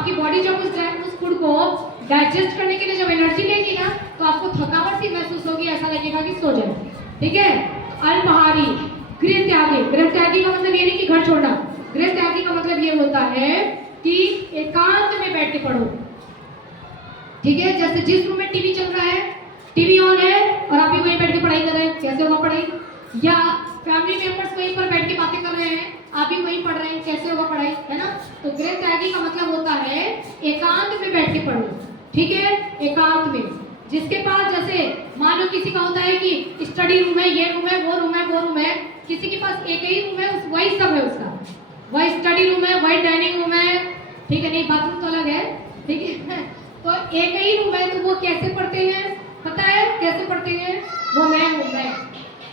आपकी बॉडी जब उस फूड को डाइजेस्ट करने के लिए जब एनर्जी लेगी ना, तो आपको थकावट सी महसूस होगी, ऐसा लगेगा कि सो जाए। ठीक है। अल्पाहारी, गृह त्यागी। गृह त्यागी का मतलब ये नहीं कि घर छोड़ना, गृह त्यागी का मतलब ये होता है कि एकांत में बैठ के पढ़ो। ठीक है। जैसे जिस रूम में टीवी चल रहा है, टीवी ऑन है और आप भी वहीं बैठ के पढ़ाई कर रहे हैं, कैसे होगा पढ़ाई? या फैमिली मेंबर्स वहीं पर बैठ के बातें कर रहे हैं, आप भी वहीं पढ़ रहे हैं, कैसे होगा पढ़ाई? है ना। तो गृह त्यागी का मतलब होता है एकांत में बैठ के पढ़ो। ठीक है। एकांत में, जिसके पास जैसे मान लो किसी का होता है कि स्टडी रूम है, ये रूम है, वो रूम है, वो रूम है, किसी के पास एक ही रूम है, वही सब है उसका, वही स्टडी रूम है, वही डाइनिंग रूम है। ठीक है। नहीं, बाथरूम तो अलग है। ठीक है। तो एक ही रूम है, तो वो कैसे पढ़ते हैं पता है? कैसे पढ़ते हैं? वो मैं हूँ, मैं।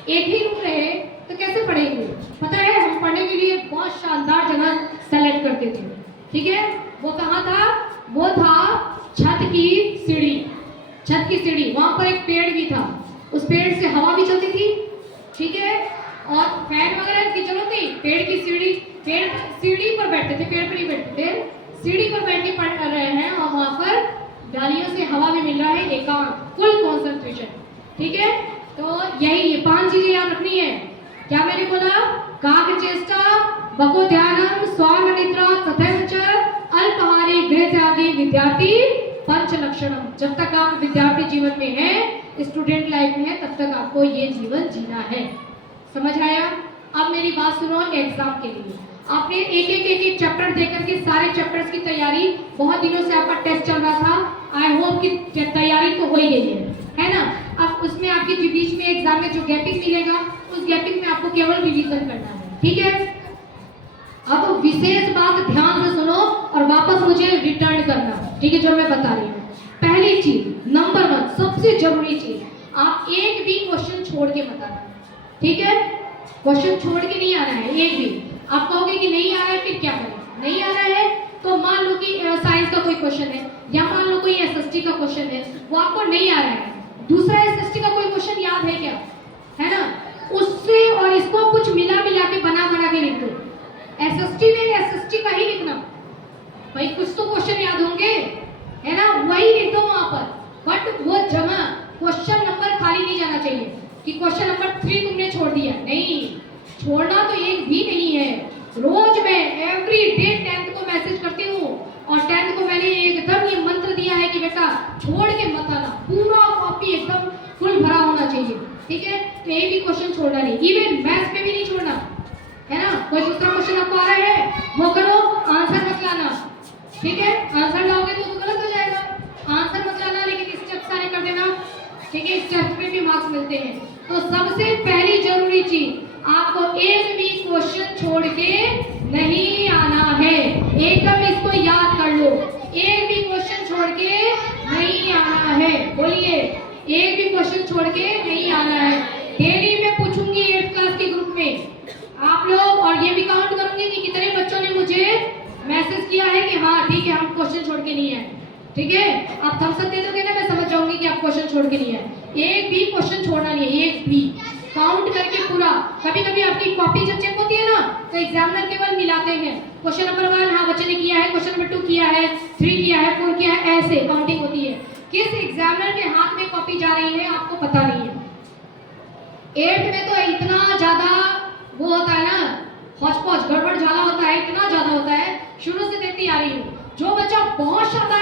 एक ही रूम रहे तो कैसे पढ़ेंगे पता है? हम पढ़ने के लिए बहुत शानदार जगह सेलेक्ट करते थे। ठीक है। वो कहाँ था? वो था छत की सीढ़ी। छत की सीढ़ी, वहां पर एक पेड़ भी था, उस पेड़ से हवा भी चलती थी। ठीक है। और फैन वगैरह की जरूरत नहीं, पेड़ की सीढ़ी, पेड़ सीढ़ी पर बैठते थे, पेड़ पर नहीं बैठते थे, सीढ़ी पर बैठ के पढ़ रहे हैं और वहां पर डालियों से हवा भी मिल रहा है, एकांत, फुल कॉन्सेंट्रेशन। ठीक है। तो यही ये 5 चीजें याद रखनी है। क्या मैंने बोला? काग चेष्टा, बको ध्यानम, स्वान निद्रा, तथैव च अल्पाहारी, गृह त्यागी, विद्यार्थी पंच लक्षणम। जब तक आप विद्यार्थी जीवन में हैं, स्टूडेंट लाइफ में है, तब तक आपको ये जीवन जीना है। समझ आया? अब मेरी बात सुनो, एग्जाम के लिए आपने एक चैप्टर देकर के सारे चैप्टर्स की तैयारी, बहुत दिनों से आपका टेस्ट चल रहा था, आई होप कि तैयारी तो हो ही गई है ना। अब उसमें आपके जो बीच में एग्जाम में जो गैपिंग मिलेगा, उस गैपिंग में आपको केवल रिवीजन करना है। ठीक है। अब विशेष बात ध्यान से सुनो और वापस मुझे रिटर्न करना। ठीक है। जो मैं बता रही हूँ, पहली चीज, नंबर 1 सबसे जरूरी चीज, आप एक भी क्वेश्चन छोड़ के मत आना। ठीक है। क्वेश्चन छोड़ के नहीं आना है, एक भी। आप कहोगे कि नहीं आ रहा है, फिर क्या करें? नहीं आ रहा है तो मान लो कि साइंस का कोई क्वेश्चन है, या मान लो कोई एसएसटी का क्वेश्चन है, वो आपको नहीं आ रहा है, दूसरा एसएसटी का कोई क्वेश्चन याद है क्या? है ना। उससे और इसको कुछ मिला के बना के लिख दो। एसएसटी में एसएसटी का ही लिखना भाई, कुछ तो क्वेश्चन याद होंगे, है ना, वही लिख दो वहां पर। बट वो जगह क्वेश्चन नंबर खाली नहीं जाना चाहिए कि क्वेश्चन नंबर 3 तुमने छोड़ दिया। नहीं, छोड़ना तो एक भी नहीं है। रोज मैं एवरी डे 10th को मैसेज करती हूँ, और 10th को मैंने एकदम ये मंत्र दिया है कि बेटा छोड़ के मत आना, पूरा कॉपी एकदम फुल भरा होना चाहिए। ठीक है। तो एक भी क्वेश्चन छोड़ना नहीं, इवन मैथ्स में भी नहीं छोड़ना, है ना। कोई दूसरा क्वेश्चन आपको आ रहा है, वो करो, आंसर मत लाना। ठीक है। आंसर लाओगे तो गलत हो जाएगा, आंसर मत लाना, लेकिन स्टेप्स सारे कर देना। ठीक है। स्टेप्स पे भी मार्क्स मिलते हैं। तो सबसे पहली जरूरी चीज, आपको एक भी क्वेश्चन छोड़ के नहीं आना है। एकदम इसको याद कर लो, एक भी क्वेश्चन छोड़ के नहीं आना है। बोलिए, एक भी क्वेश्चन छोड़ के नहीं आना है। डेली मैं पूछूंगी 8th क्लास के ग्रुप में आप लोग, और ये भी काउंट करूंगी कि कितने बच्चों ने मुझे मैसेज किया है कि हाँ ठीक है हम क्वेश्चन छोड़ के नहीं आए। ठीक है। आप थम्स अप दे दोगे ना, मैं समझ जाऊंगी कि आप क्वेश्चन छोड़ के नहीं आए। एक भी क्वेश्चन छोड़ना नहीं है, एक भी काउंट करके पूरा। कभी कभी आपकी कॉपी जब चेक होती है ना, तो एग्जामिनर केवल मिलाते हैं, क्वेश्चन नंबर 1 हाँ बच्चे ने किया है, क्वेश्चन नंबर 2 किया है, 3 किया है, 4 किया है, ऐसे काउंटिंग होती है। किस एग्जामिनर के हाथ में कॉपी जा रही है आपको पता नहीं है। 8th में तो इतना ज्यादा वो होता है ना, हौच पौच गड़बड़ झाला होता है, इतना ज्यादा होता है। शुरू से देखती आ रही हूँ, जो बच्चा बहुत शानदार